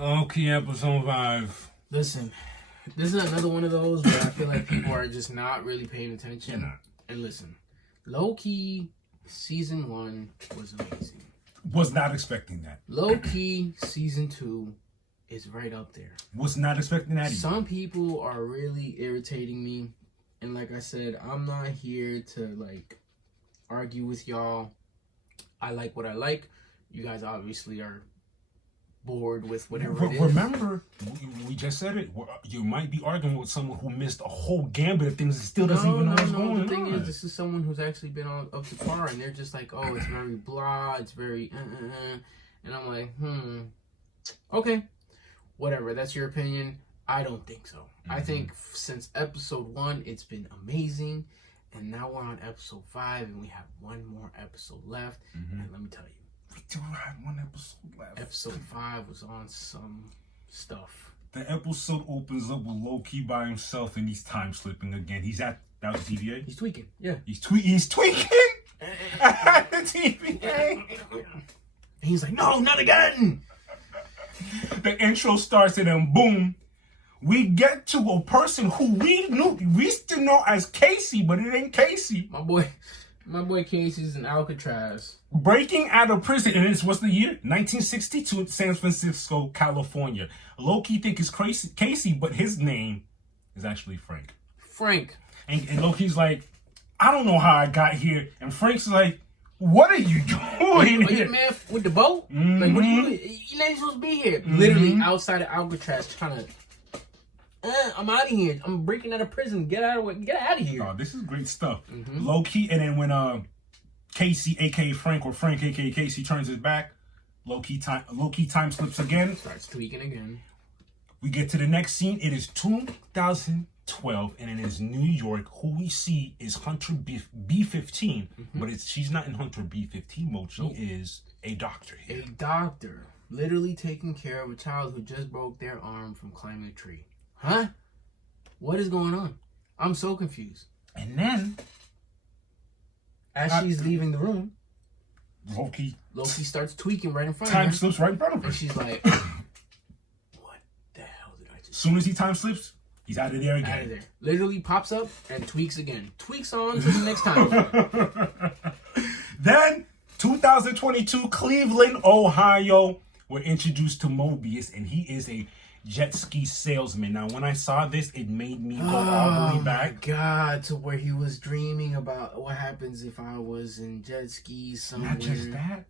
Loki episode 5. Listen, this is another one of those where I feel like people are just not really paying attention. Not. And listen, Loki season 1 was amazing. Was not expecting that. Loki season 2 is right up there. Was not expecting that either. Some people are really irritating me. And like I said, I'm not here to argue with y'all. I like what I like. You guys obviously are bored with whatever it is. Remember, we just said it. You might be arguing with someone who missed a whole gambit of things and still doesn't even know what's going on. The thing is, this is someone who's actually been up to par, and they're just like, oh, it's very blah, it's very and I'm like, okay, whatever. That's your opinion. I don't think so. Mm-hmm. I think since episode 1, it's been amazing, and now we're on episode 5, and we have one more episode left. Mm-hmm. And let me tell you, we do have one episode left. Episode 5 was on some stuff. The episode opens up with Loki by himself, and he's time slipping again. He's at that was TVA. He's tweaking. Yeah. He's tweaking at the TVA. He's like, no, not again. The intro starts, and then boom, we get to a person who we still know as Casey, but it ain't Casey. My boy Casey's in Alcatraz. Breaking out of prison, and it's what's the year? 1962, San Francisco, California. Loki think it's Casey, but his name is actually Frank. Frank. And Loki's like, I don't know how I got here. And Frank's like, what are you doing here? You man with the boat? Mm-hmm. Like, what are you doing? You're not supposed to be here. Mm-hmm. Literally outside of Alcatraz trying to... I'm out of here. I'm breaking out of prison. Get out of here. Oh, this is great stuff. Mm-hmm. Loki, and then when Casey, aka Frank, or Frank, aka Casey, turns his back, Loki time slips again. Starts tweaking again. We get to the next scene. It is 2012, and it is New York. Who we see is Hunter B-15, but she's not in Hunter B-15 mode. She is a doctor here. A doctor, literally taking care of a child who just broke their arm from climbing a tree. Huh? What is going on? I'm so confused. And then, as she's leaving the room, Loki starts tweaking right in front of her. Time slips right in front of her. And she's like, what the hell did I just... As soon as he time slips, he's out of there again. Out of there. Literally pops up and tweaks again. Tweaks on to the next time. Then, 2022, Cleveland, Ohio, we're introduced to Mobius, and he is a jet ski salesman. Now, when I saw this, it made me go all the way back. Oh my God, to where he was dreaming about what happens if I was in jet skis somewhere. Not just that,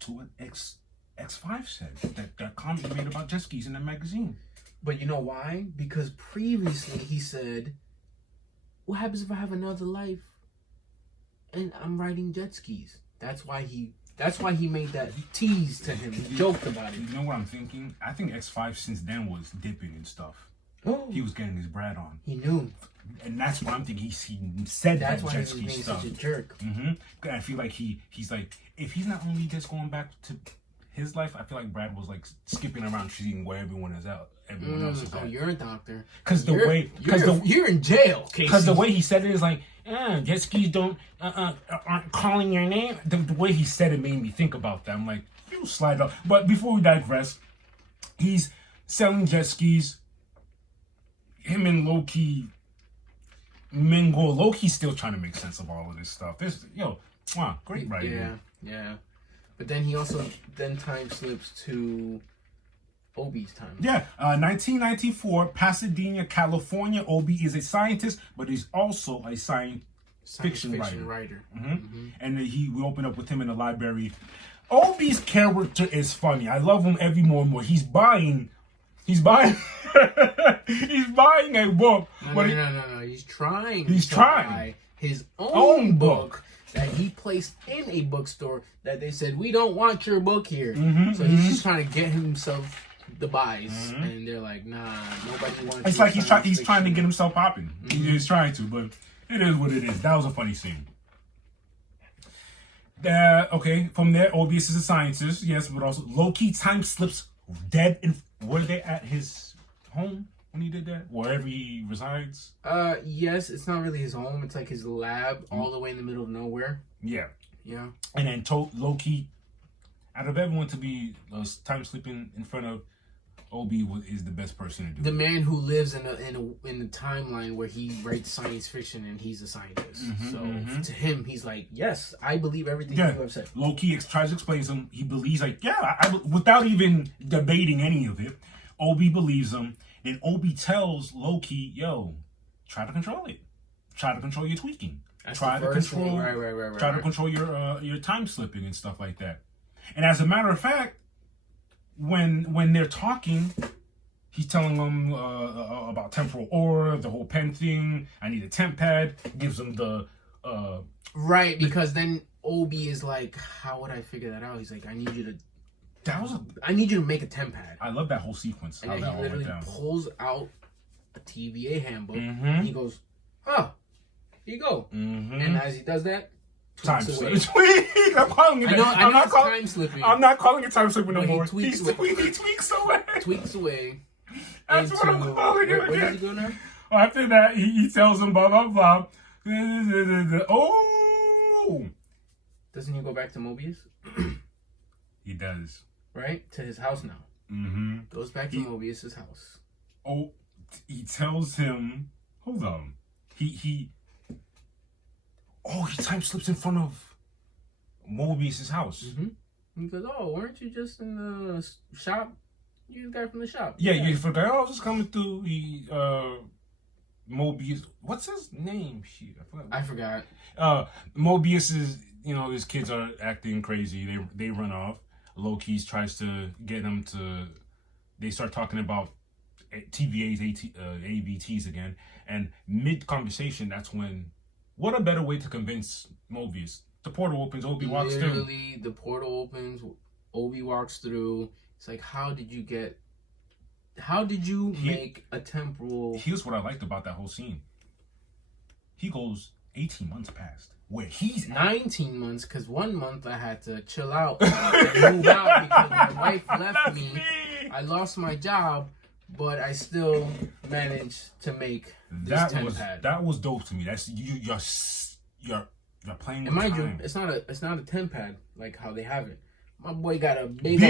to what X5 said. That comment he made about jet skis in the magazine. But you know why? Because previously he said, what happens if I have another life and I'm riding jet skis? That's why he made that tease to him. He joked about it. You know what I'm thinking? I think X5 since then was dipping and stuff. Oh. He was getting his bread on. He knew. And that's what I'm thinking. He said that's that why jet he was being stuff. such a jerk. I feel like he's like, if he's not only just going back to his life, I feel like Brad was like skipping around seeing where everyone else is at. Oh, you're a doctor. Because you're in jail, Casey. Because the way he said it is like, jet skis aren't calling your name. The way he said it made me think about that. I'm like, you slide up. But before we digress, he's selling jet skis. Him and Loki mingle. Loki's still trying to make sense of all of this stuff. Wow, great writing. Yeah. But then he also time slips to Obi's time. Yeah, 1994, Pasadena, California. Obi is a scientist, but he's also a science fiction writer. And we open up with him in the library. Obi's character is funny. I love him every more and more. He's buying he's buying a book. No. He's trying to buy his own book that he placed in a bookstore that they said, we don't want your book here. So he's just trying to get himself the buys, and they're like, nah, nobody wants. It's like he's trying to get himself popping. He's trying to, but it is what it is. That was a funny scene. Okay, from there, Obius is a scientist, yes, but also Loki time slips dead. Were they at his home when he did that? Wherever he resides? Yes, it's not really his home. It's like his lab all the way in the middle of nowhere. Yeah. And then Loki, out of everyone to be time slipping in front of Obi is the best person to do the it. man who lives in a timeline where he writes science fiction and he's a scientist. To him, he's like, yes, I believe everything you have said. Loki tries to explain to him. He believes, like, without even debating any of it, Obi believes him. And Obi tells Loki, yo, try to control it. Try to control your tweaking. Try to control your time slipping and stuff like that. And as a matter of fact, when they're talking, he's telling them about temporal aura, the whole pen thing. I need a temp pad. Gives him the because then Obi is like, how would I figure that out? He's like, I need you to make a temp pad. I love that whole sequence. And then he literally pulls out a TVA handbook. Mm-hmm. He goes, here you go. Mm-hmm. And as he does that, time slipping. I'm calling it. I'm not time slipping. I'm not calling it time slipping no more. He tweaks away. Tweaks away. That's what I'm calling it. Where does he go now? After that, he tells him blah blah blah. Oh. Doesn't he go back to Mobius? He does. Right? To his house now. Mm-hmm. Goes back to Mobius's house. Oh, he tells him. Hold on. He time slips in front of Mobius's house. Mm-hmm. He goes, weren't you just in the shop? You the guy from the shop. Yeah, you forgot. I was just coming through. Mobius. What's his name? Shit, I forgot. Mobius is, his kids are acting crazy. They run off. Loki tries to get them to. They start talking about TVAs, AVTs again, and mid conversation, that's when. What a better way to convince Mobius? The portal opens. Obi walks through. Literally, the portal opens. Obi walks through. It's like, how did you make a temporal... Here's what I liked about that whole scene. He goes, 18 months passed. Where he's 19 months, because 1 month I had to chill out and move out because my wife left me. I lost my job, but I still managed to make this temp pad. That was dope to me. That's you're playing with mind time. You, it's not a temp pad like how they have it. My boy got a big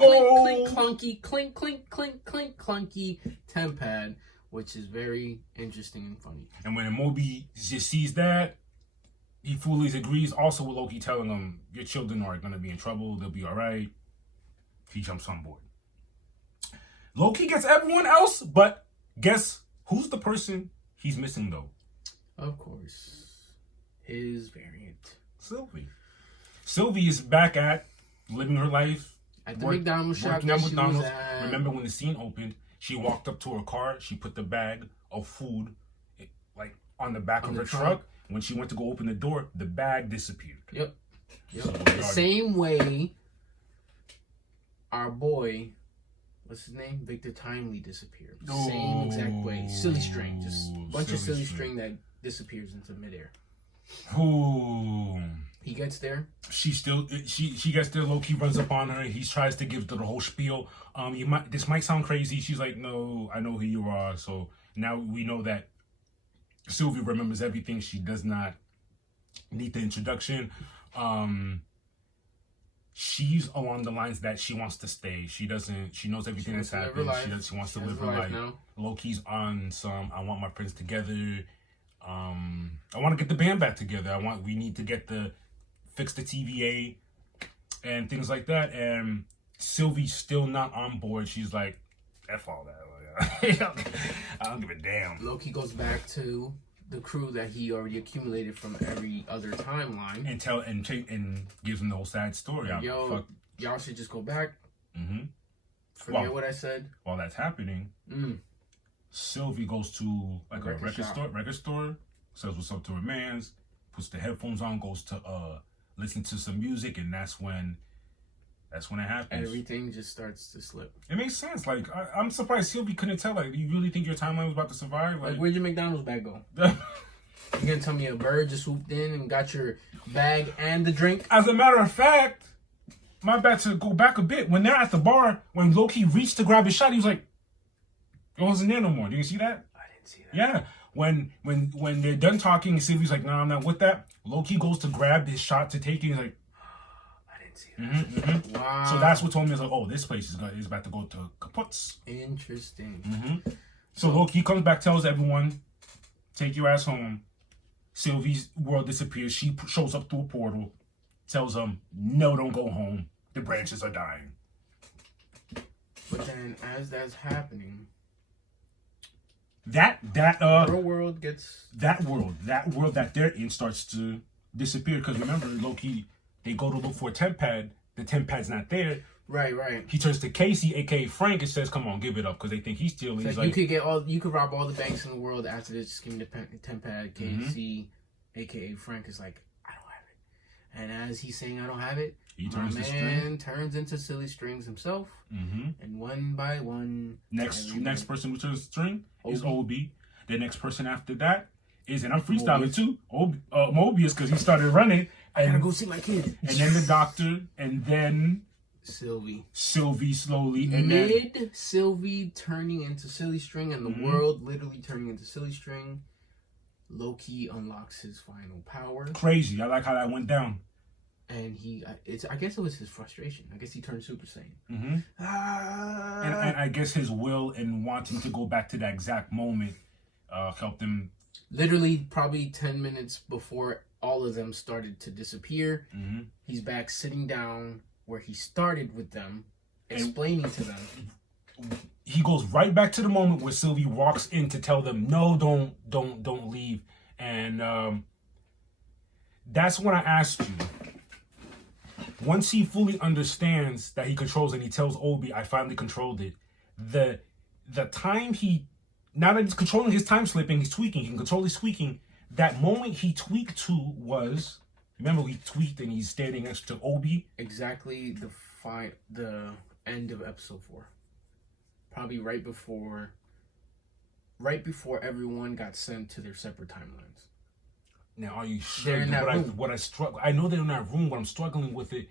old clink, clunky temp pad, which is very interesting and funny. And when Moby just sees that, he fully agrees. Also with Loki telling him, your children are going to be in trouble. They'll be all right. He jumps on board. Loki gets everyone else, but guess who's the person he's missing, though? Of course. His variant. Sylvie. Sylvie is back at living her life. At the McDonald's shop that she was at. Remember when the scene opened, she walked up to her car, she put the bag of food on the back of her truck. When she went to go open the door, the bag disappeared. Yep. So the same way our boy, what's his name? Victor Timely disappeared. Same exact way. Silly string. Just a bunch of silly string that disappears into midair. Ooh. He gets there. She gets there. Loki runs up on her. He tries to give the whole spiel. This might sound crazy. She's like, no, I know who you are. So now we know that Sylvie remembers everything. She does not need the introduction. She's along the lines that she wants to stay. She knows everything that's happened. She wants to live her life. Now. Loki's on some, I want my friends together. I want to get the band back together. We need to fix the TVA and things like that. And Sylvie's still not on board. She's like, F all that. I don't give a damn. Loki goes back to the crew that he already accumulated from every other timeline and gives them the whole sad story. Y'all should just go back. Mm-hmm. Forget what I said. While that's happening, Sylvie goes to like a record store, says what's up to her mans, puts the headphones on, goes to listen to some music, and that's when it happens. Everything just starts to slip. It makes sense. Like I'm surprised Sylvie couldn't tell. Like, do you really think your timeline was about to survive? Like where'd your McDonald's bag go? You gonna tell me a bird just swooped in and got your bag and the drink? As a matter of fact, my bad to go back a bit. When they're at the bar, when Loki reached to grab his shot, he was like, it wasn't there no more. Did you see that? I didn't see that. Yeah. When they're done talking, Sylvie's like, no, I'm not with that. Loki goes to grab his shot to take it. He's like, see that. Wow. So that's what told me, like, oh, this place is about to go to kaputs. Interesting. So Loki comes back, tells everyone, take your ass home. Sylvie's world disappears. She shows up through a portal, tells them, no, don't go home. The branches are dying. But then, as that's happening, her world gets that world that they're in starts to disappear. Because remember, Loki, they go to look for a temp pad. The temp pad's not there. Right. He turns to Casey, aka Frank, and says, "Come on, give it up," because they think he's stealing. He's like, you could rob all the banks in the world after this. Just give me the temp pad. Casey, aka Frank, is like, I don't have it. And as he's saying, I don't have it, he turns into Silly Strings himself. And one by one, next person who turns the string is Obi. The next person after that is, and I'm freestyling too, Mobius, because he started running. I gotta go see my kid. And then the doctor, and then Sylvie slowly, and Sylvie turning into Silly String, and the world literally turning into Silly String. Loki unlocks his final power. Crazy. I like how that went down. And I guess it was his frustration. I guess he turned Super Saiyan. And I guess his will and wanting to go back to that exact moment helped him. Literally, probably 10 minutes before all of them started to disappear, he's back sitting down where he started with them, explaining to them. He goes right back to the moment where Sylvie walks in to tell them, no, don't leave. And that's when I asked you. Once he fully understands that he controls and he tells Obi, I finally controlled it. The time now that he's controlling his time slipping, he's tweaking, he can control his tweaking. That moment he tweaked to was, remember he tweaked and he's standing next to Obi? Exactly the end of episode 4. Probably right before everyone got sent to their separate timelines. Now, are you sure? I know they're in that room. What I'm struggling with it.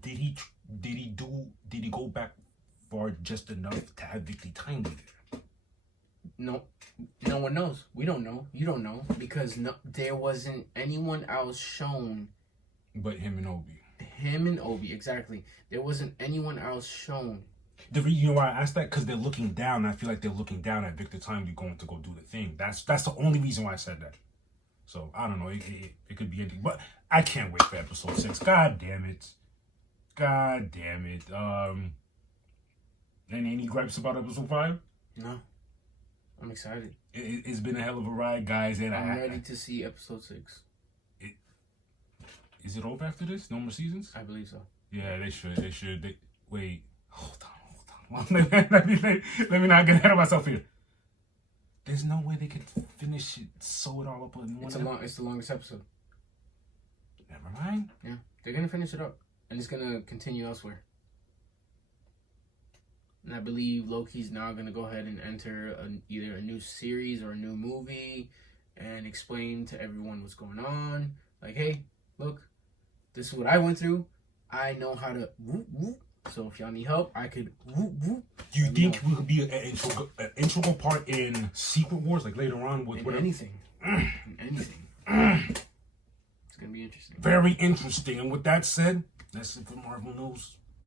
Did he go back far just enough to have Victory timely there? No one knows. We don't know. You don't know, because there wasn't anyone else shown. But him and Obi. Exactly. There wasn't anyone else shown. You know why I asked that? Because they're looking down. I feel like they're looking down at Victor Timely going to go do the thing. That's the only reason why I said that. So, I don't know. It could be anything. But I can't wait for episode 6. God damn it. Any gripes about episode 5? No. I'm excited. It's been a hell of a ride, guys. And I'm ready to see episode 6. Is it over after this? No more seasons? I believe so. Yeah, they should. Wait. Hold on. let me not get ahead of myself here. There's no way they could finish it, sew it all up in one. It's the longest episode. Never mind. Yeah, they're gonna finish it up, and it's gonna continue elsewhere. And I believe Loki's now gonna go ahead and enter either a new series or a new movie, and explain to everyone what's going on. Like, hey, look, this is what I went through. I know how to whoop whoop. So if y'all need help, I could whoop whoop. Do you think we could be an integral part in Secret Wars, like later on with anything? Anything. It's gonna be interesting. Very interesting. And with that said, that's it for Marvel News.